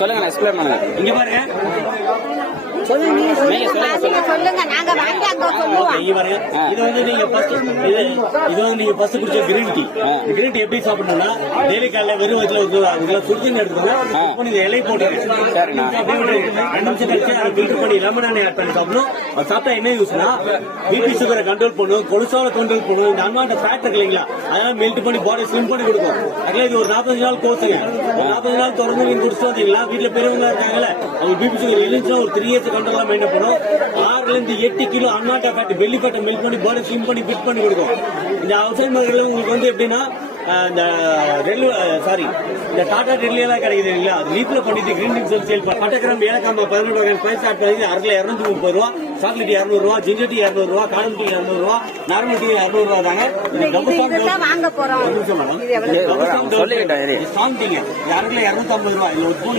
சொல்லுங்க எக்ஸ்பிளைன் பண்ணுங்க. இங்க பாருங்க சொல்லுங்க நாங்க வாங்கி அங்க சொல்லுவோம். இங்க பாருங்க இது வந்து நீங்க ஃபர்ஸ்ட் குடிச்ச கிரீன் டீ. கிரீன் டீ எப்படி சாப்பிடணும்னா டெய்லி காலையில வெறும் வயிற்றுல சுடுதண்ணி எடுத்துக்கோங்க. இந்த இலை போட்டுருங்க. 2 நிமிஷம் கழிச்சு அதை ஃபில்டர் பண்ணி லெமன் ஆட் பண்ணி சாப்பிடணும். அது சாப்பிட்டா என்ன யூஸ்னா பிபி சுகரை கண்ட்ரோல் பண்ணும், கொலஸ்ட்ரால கண்ட்ரோல் பண்ணும், இந்த அன்வான்ட் ஃபேட் இருக்கு இல்லைங்களா அதெல்லாம் மெல்ட் பண்ணி பாடி ஸ்லிம் பண்ணி கொடுக்கும். அதுல இது ஒரு 45 நாள் கோர்ஸுங்க. 40 நாள் தொடர்ந்து நீங்க குடிச்சு வந்தீங்களா வீட்டுல பெரியவங்க இருக்காங்கல்ல அவங்க பிபி சுகர் இருந்துச்சுன்னா ஒரு 3 இயர்ஸ் கண்ட்ரோல் மெயின்டைன் பண்ணும். 6 to 8 kilo unwanted fat belly ஃபேட்டை மெல்ட் பண்ணி பாடி ஸ்லிம் பண்ணி ஃபிட் பண்ணி கொடுக்கும். இந்த அல்சைமர்ல உங்களுக்கு வந்து எப்படின்னா இந்த டாடா டெல்லி எல்லாம் கிடைக்குது இல்லையா அது லீப்ல பண்ணிட்டு கிரீன் டீ சேல் பட்டக்கிராம் ஏலக்காம 11 வகை ஸ்பைஸ் ஆட் பண்ணி அரைல 230 ரூபா, சாக்லேட் 200 ரூபா, ஜிஞ்சர் டீ 200 ரூபா, காலம் டீ 200 ரூபா, நார்மல் டீ 200 ரூபா தாங்க. வாங்க போறோம். ஸ்ட்ராங் டீங்க அரைல 250 ரூபா.